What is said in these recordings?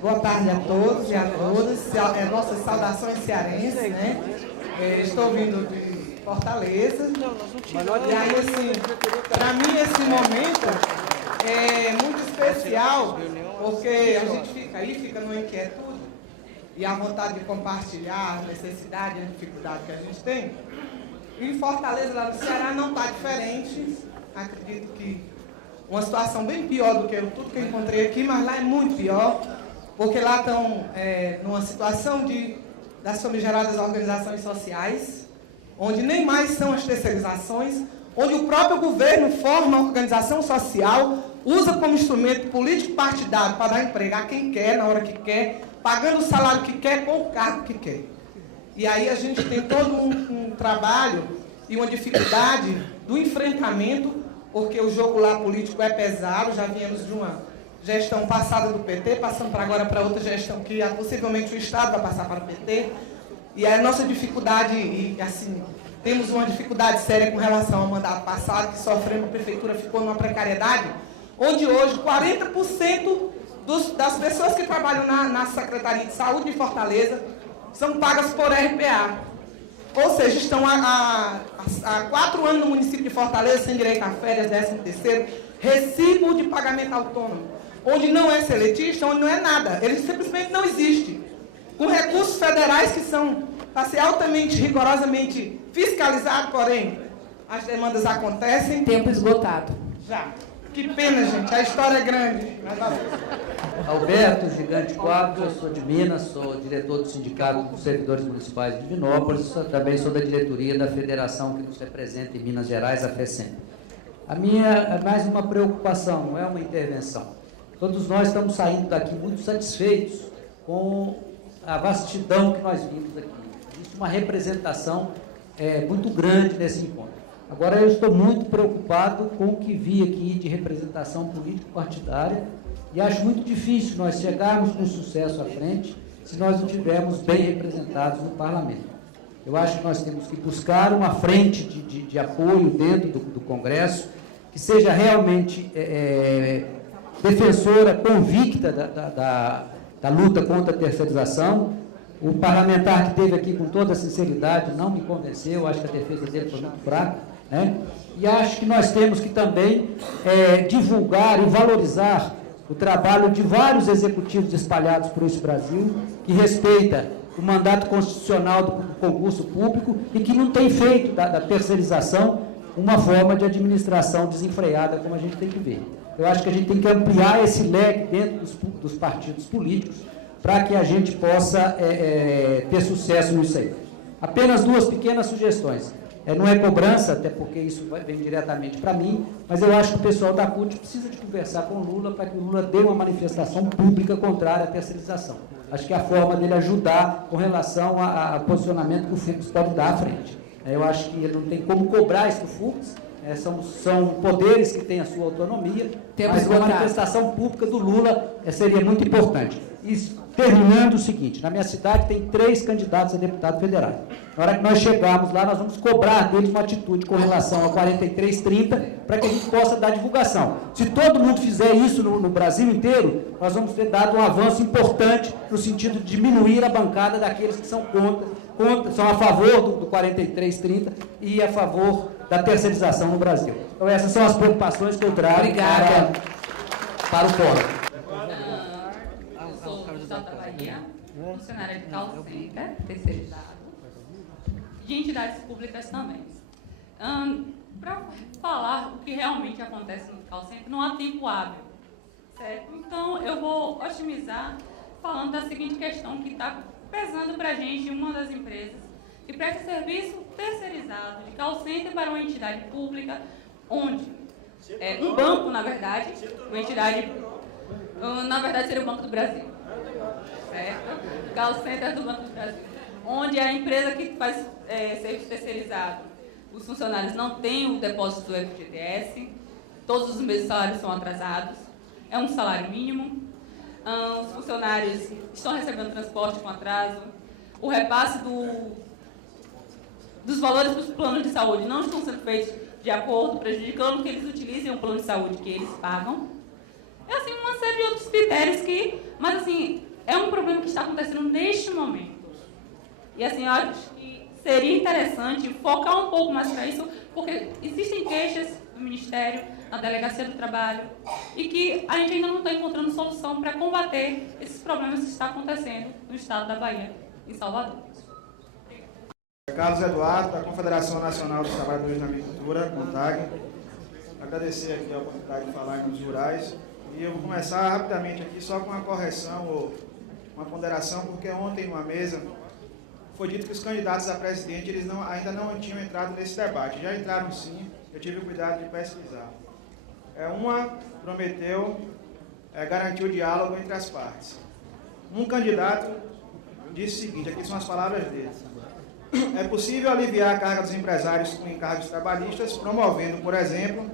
Boa tarde a todos e a todas. Nossas saudações cearenses, né? Estou vindo de Fortaleza. E aí, assim, para mim esse momento é muito especial, porque a gente fica aí, fica numa inquietude e a vontade de compartilhar a necessidade e a dificuldade que a gente tem. E em Fortaleza, lá no Ceará, não está diferente. Acredito que uma situação bem pior do que tudo que eu encontrei aqui, mas lá é muito pior, porque lá estão numa situação das famigeradas organizações sociais, onde nem mais são as terceirizações, onde o próprio governo forma a organização social, usa como instrumento político partidário para dar emprego a quem quer, na hora que quer, pagando o salário que quer, com o cargo que quer. E aí a gente tem todo um trabalho e uma dificuldade do enfrentamento, porque o jogo lá político é pesado, já viemos de uma gestão passada do PT, passando para agora para outra gestão que possivelmente o Estado vai passar para o PT. E a nossa dificuldade, e assim, temos uma dificuldade séria com relação ao mandato passado, que sofremos, a prefeitura ficou numa precariedade, onde hoje 40% das pessoas que trabalham na Secretaria de Saúde de Fortaleza são pagas por RPA. Ou seja, estão há 4 anos no município de Fortaleza sem direito a férias, 13º, recibo de pagamento autônomo, onde não é seletista, onde não é nada. Ele simplesmente não existe. Com recursos federais que são para ser altamente, rigorosamente fiscalizados, porém, as demandas acontecem. Tempo esgotado. Já. Que pena, gente. A história é grande. Alberto Gigante Quadros, eu sou de Minas, sou diretor do Sindicato dos Servidores Municipais de Divinópolis, também sou da diretoria da federação que nos representa em Minas Gerais, a FECEM. A minha é mais uma preocupação, não é uma intervenção. Todos nós estamos saindo daqui muito satisfeitos com a vastidão que nós vimos aqui. Existe uma representação muito grande nesse encontro. Agora, eu estou muito preocupado com o que vi aqui de representação político-partidária e acho muito difícil nós chegarmos com sucesso à frente se nós não estivermos bem representados no parlamento. Eu acho que nós temos que buscar uma frente de apoio dentro do Congresso que seja realmente defensora, convicta da luta contra a terceirização. O parlamentar que esteve aqui com toda a sinceridade não me convenceu, acho que a defesa dele foi muito fraca, né? E acho que nós temos que também divulgar e valorizar o trabalho de vários executivos espalhados por esse Brasil, que respeita o mandato constitucional do concurso público e que não tem feito da terceirização uma forma de administração desenfreada, como a gente tem que ver. Eu acho que a gente tem que ampliar esse leque dentro dos partidos políticos para que a gente possa ter sucesso nisso aí. Apenas 2 pequenas sugestões. Não é cobrança, até porque isso vem diretamente para mim, mas eu acho que o pessoal da CUT precisa de conversar com o Lula para que o Lula dê uma manifestação pública contrária à terceirização. Acho que é a forma dele ajudar com relação ao posicionamento que o Fux pode dar à frente. Eu acho que ele não tem como cobrar isso do Fux, são poderes que têm a sua autonomia, mas uma manifestação pública do Lula seria muito importante. E, terminando o seguinte, na minha cidade tem 3 candidatos a deputado federal. Na hora que nós chegarmos lá, nós vamos cobrar deles uma atitude com relação a 4330, para que a gente possa dar divulgação. Se todo mundo fizer isso no Brasil inteiro, nós vamos ter dado um avanço importante no sentido de diminuir a bancada daqueles que são são a favor do 4330 e a favor da terceirização no Brasil. Então, essas são as preocupações que eu trago para o fórum. Funcionária de call center, terceirizado, de entidades públicas também. Para falar o que realmente acontece no call center, não há tempo hábil, certo? Então, eu vou otimizar falando da seguinte questão que está pesando para a gente, uma das empresas que presta serviço terceirizado de call center para uma entidade pública, onde um banco, na verdade, uma entidade, na verdade, seria o Banco do Brasil. Certo? Call center do Banco do Brasil, onde a empresa que faz serviço terceirizado, os funcionários não têm o depósito do FGTS, todos os meses os salários são atrasados, é um salário mínimo, os funcionários estão recebendo transporte com atraso, o repasse dos valores dos planos de saúde não estão sendo feitos de acordo, prejudicando que eles utilizem o plano de saúde que eles pagam. É assim, uma série de outros critérios que... Mas, assim, é um problema que está acontecendo neste momento. E, assim, eu acho que seria interessante focar um pouco mais para isso, porque existem queixas no Ministério, na Delegacia do Trabalho, e que a gente ainda não está encontrando solução para combater esses problemas que estão acontecendo no estado da Bahia, em Salvador. Carlos Eduardo, da Confederação Nacional dos Trabalhadores da Agricultura, CONTAG. Agradecer aqui a oportunidade de falar nos rurais. E eu vou começar rapidamente aqui só com uma correção ou uma ponderação, porque ontem, numa mesa, foi dito que os candidatos a presidente eles ainda não tinham entrado nesse debate. Já entraram sim, eu tive o cuidado de pesquisar. Uma prometeu garantir o diálogo entre as partes. Um candidato disse o seguinte, aqui são as palavras dele. É possível aliviar a carga dos empresários com encargos trabalhistas, promovendo, por exemplo,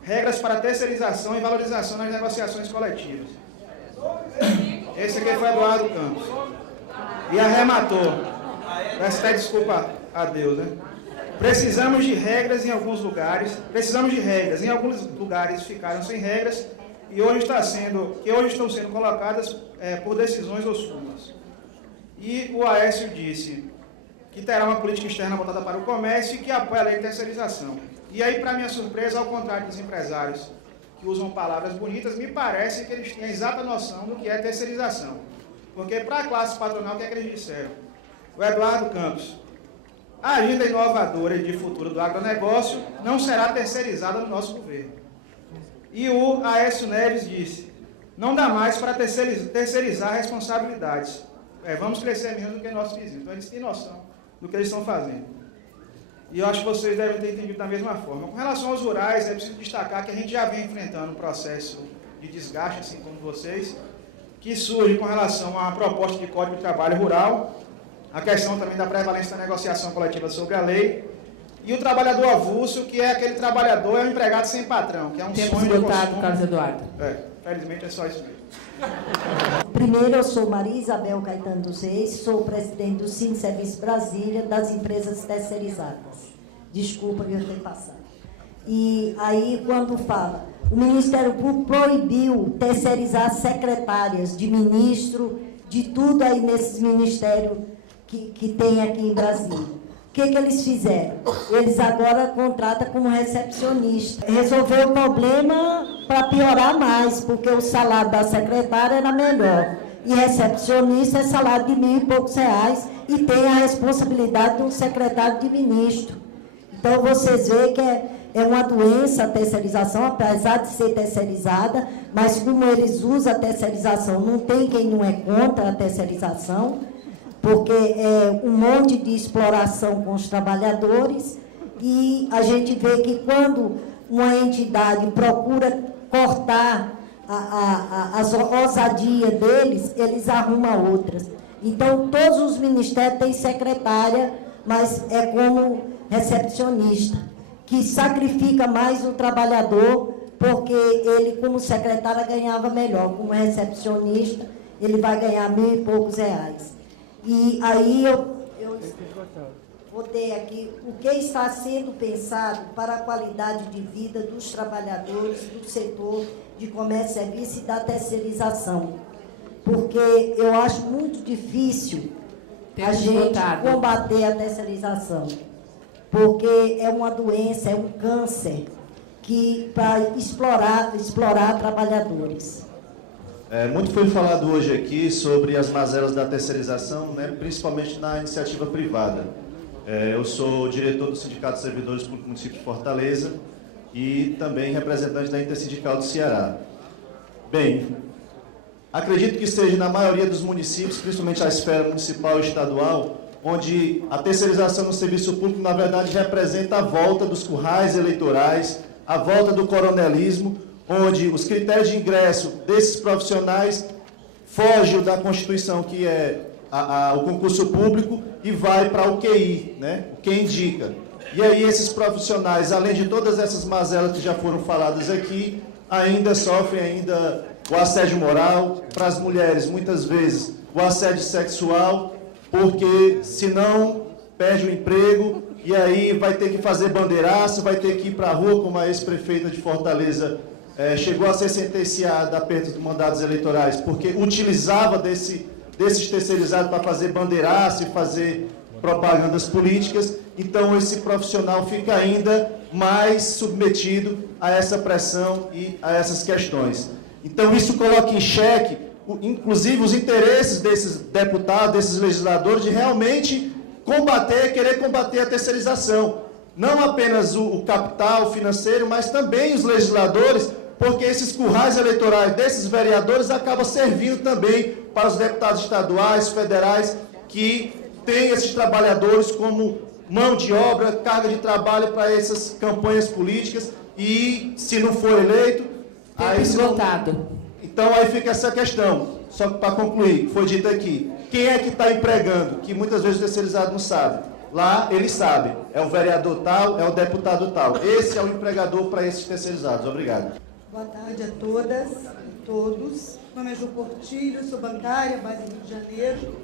regras para terceirização e valorização nas negociações coletivas. Esse aqui foi Eduardo Campos. E arrematou. Peço até desculpa a Deus, né? Precisamos de regras em alguns lugares. Em alguns lugares ficaram sem regras e hoje estão sendo colocadas por decisões ou súmulas. E o Aécio disse que terá uma política externa voltada para o comércio e que apoia a lei de terceirização. E aí, para minha surpresa, ao contrário dos empresários que usam palavras bonitas, me parece que eles têm a exata noção do que é terceirização. Porque para a classe patronal, o que é que eles disseram? O Eduardo Campos, a agenda inovadora e de futuro do agronegócio não será terceirizada no nosso governo. E o Aécio Neves disse, não dá mais para terceirizar responsabilidades. Vamos crescer menos do que nossos vizinhos. Então, eles têm noção do que eles estão fazendo. E eu acho que vocês devem ter entendido da mesma forma. Com relação aos rurais, é preciso destacar que a gente já vem enfrentando um processo de desgaste, assim como vocês, que surge com relação à proposta de Código de Trabalho Rural, a questão também da prevalência da negociação coletiva sobre a lei, e o trabalhador avulso, que é aquele trabalhador, é um empregado sem patrão, que é um Tempo sonho de esgotado, consumo. Carlos Eduardo. Felizmente é só isso mesmo. Primeiro, eu sou Maria Isabel Caetano dos Reis, sou presidente do Cine Serviço Brasília, das empresas terceirizadas. Desculpa eu ter passado. E aí, quando fala, o Ministério Público proibiu terceirizar secretárias de ministro, de tudo aí nesses ministérios que tem aqui em Brasília. O que eles fizeram? Eles agora contratam como recepcionista. Resolveu o problema para piorar mais, porque o salário da secretária era melhor. E recepcionista é salário de R$ 1.000 e poucos e tem a responsabilidade de um secretário de ministro. Então, vocês veem que é uma doença a terceirização, apesar de ser terceirizada, mas como eles usam a terceirização, não tem quem não é contra a terceirização, porque é um monte de exploração com os trabalhadores, e a gente vê que quando uma entidade procura cortar as ousadias deles, eles arrumam outras. Então, todos os ministérios têm secretária, mas é como recepcionista, que sacrifica mais o trabalhador, porque ele, como secretária, ganhava melhor. Como recepcionista, ele vai ganhar R$ 1.000 e poucos. E aí eu botei aqui o que está sendo pensado para a qualidade de vida dos trabalhadores do setor de comércio e serviço e da terceirização. Porque eu acho muito difícil a gente combater a terceirização. Porque é uma doença, é um câncer para explorar trabalhadores. Muito foi falado hoje aqui sobre as mazelas da terceirização, né, principalmente na iniciativa privada. Eu sou diretor do Sindicato de Servidores Públicos do município de Fortaleza e também representante da Intersindical do Ceará. Bem, acredito que seja na maioria dos municípios, principalmente a esfera municipal e estadual, onde a terceirização no serviço público, na verdade, representa a volta dos currais eleitorais, a volta do coronelismo, onde os critérios de ingresso desses profissionais fogem da Constituição, que é o concurso público, e vai para o QI, né? O que indica. E aí esses profissionais, além de todas essas mazelas que já foram faladas aqui, ainda sofrem o assédio moral, para as mulheres, muitas vezes, o assédio sexual, porque senão perde o emprego e aí vai ter que fazer bandeiraço, vai ter que ir para a rua, como a ex-prefeita de Fortaleza chegou a ser sentenciada a perda de mandatos eleitorais porque utilizava desses terceirizados para fazer bandeiraço e fazer propagandas políticas. Então, esse profissional fica ainda mais submetido a essa pressão e a essas questões. Então, isso coloca em xeque, inclusive, os interesses desses deputados, desses legisladores, de realmente querer combater a terceirização. Não apenas o capital financeiro, mas também os legisladores, porque esses currais eleitorais desses vereadores acabam servindo também para os deputados estaduais, federais, que têm esses trabalhadores como mão de obra, carga de trabalho para essas campanhas políticas, e se não for eleito... Tempo esgotado. Então aí fica essa questão, só para concluir, foi dito aqui, quem é que está empregando, que muitas vezes o terceirizado não sabe. Lá ele sabe, é o vereador tal, é o deputado tal. Esse é o empregador para esses terceirizados. Obrigado. Boa tarde a todas e todos. Meu nome é Ju Portilho, sou bancária, base do Rio de Janeiro,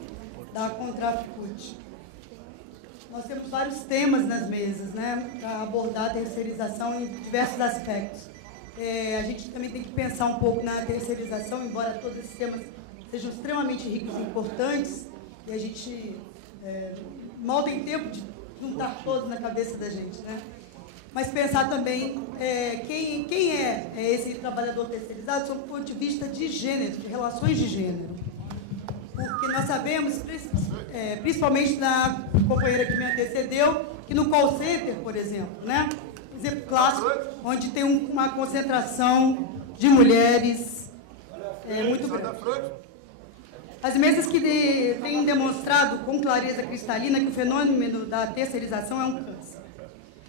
da Contraficute. Nós temos vários temas nas mesas, né, para abordar a terceirização em diversos aspectos. A gente também tem que pensar um pouco na terceirização, embora todos esses temas sejam extremamente ricos e importantes, e a gente mal tem tempo de juntar todos na cabeça da gente, né? Mas pensar também quem é esse trabalhador terceirizado sob o ponto de vista de gênero, de relações de gênero. Porque nós sabemos, principalmente da companheira que me antecedeu, que no call center, por exemplo, né? Exemplo clássico, onde tem uma concentração de mulheres muito grande. As mesas que têm demonstrado com clareza cristalina que o fenômeno da terceirização é um câncer.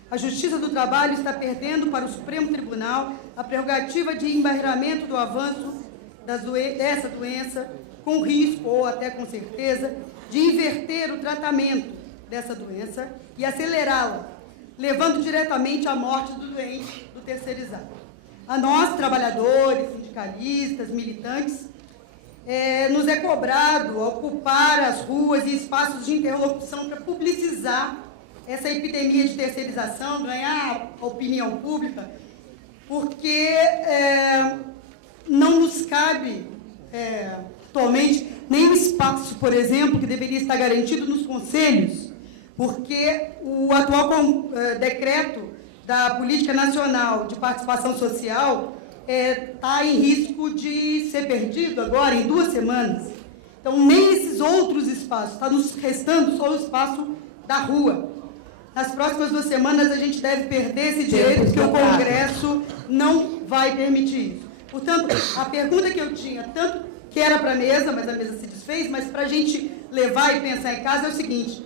A Justiça do Trabalho está perdendo para o Supremo Tribunal a prerrogativa de embarreiramento do avanço dessa doença, com risco, ou até com certeza, de inverter o tratamento dessa doença e acelerá-la, levando diretamente à morte do doente, do terceirizado. A nós, trabalhadores, sindicalistas, militantes, nos é cobrado ocupar as ruas e espaços de interlocução para publicizar essa epidemia de terceirização, ganhar a opinião pública, porque não nos cabe atualmente nem o espaço, por exemplo, que deveria estar garantido nos conselhos, porque o atual decreto da Política Nacional de Participação Social está em risco de ser perdido agora, em 2 semanas. Então, nem esses outros espaços, está nos restando só o espaço da rua. Nas próximas 2 semanas, a gente deve perder esse direito, porque o Congresso não vai permitir isso. Portanto, a pergunta que eu tinha, tanto que era para a mesa, mas a mesa se desfez, mas para a gente levar e pensar em casa é o seguinte: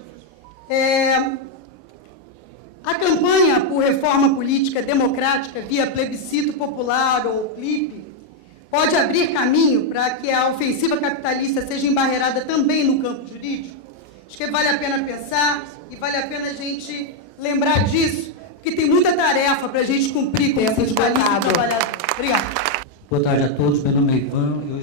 a campanha por reforma política democrática via plebiscito popular ou clipe pode abrir caminho para que a ofensiva capitalista seja embarreirada também no campo jurídico? Acho que vale a pena pensar e vale a pena a gente lembrar disso, porque tem muita tarefa para a gente cumprir como sindicalista e trabalhador. Obrigada. Boa tarde a todos, meu nome é Ivan, eu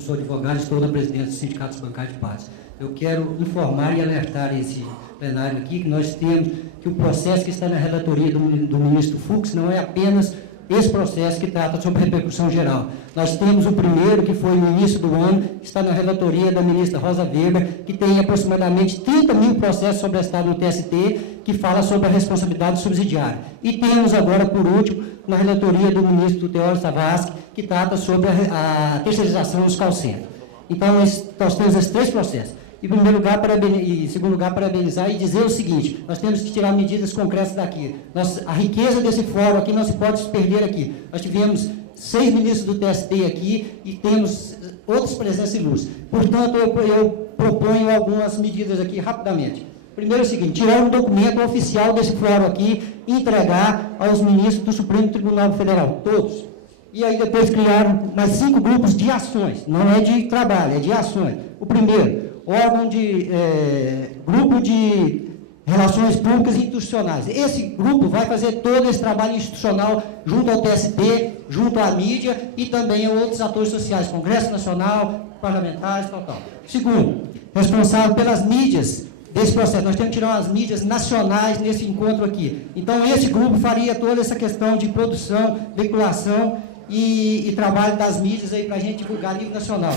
sou advogado, estou na presidência do Sindicato dos Bancários de Paz. Eu quero informar e alertar esse plenário aqui que nós temos que o processo que está na relatoria do ministro Fux não é apenas esse processo que trata sobre repercussão geral. Nós temos o primeiro, que foi no início do ano, que está na relatoria da ministra Rosa Weber, que tem aproximadamente 30 mil processos sobre o Estado no TST, que fala sobre a responsabilidade subsidiária. E temos agora, por último, na relatoria do ministro Teófilo Savasky, que trata sobre a terceirização dos call centers. Então, nós temos esses 3 processos. Em primeiro lugar, em segundo lugar, parabenizar e dizer o seguinte: nós temos que tirar medidas concretas daqui. A riqueza desse fórum aqui não se pode se perder aqui. Nós tivemos 6 ministros do TST aqui e temos outras presenças ilustres. Portanto, eu proponho algumas medidas aqui rapidamente. Primeiro é o seguinte: tirar um documento oficial desse fórum aqui e entregar aos ministros do Supremo Tribunal Federal, todos. E aí depois criar mais 5 grupos de ações. Não é de trabalho, é de ações. O primeiro, grupo de relações públicas e institucionais. Esse grupo vai fazer todo esse trabalho institucional junto ao TST, junto à mídia e também a outros atores sociais, Congresso Nacional, parlamentares, tal. Segundo, responsável pelas mídias desse processo. Nós temos que tirar as mídias nacionais nesse encontro aqui. Então, esse grupo faria toda essa questão de produção, veiculação e trabalho das mídias aí para a gente divulgar a nível nacional.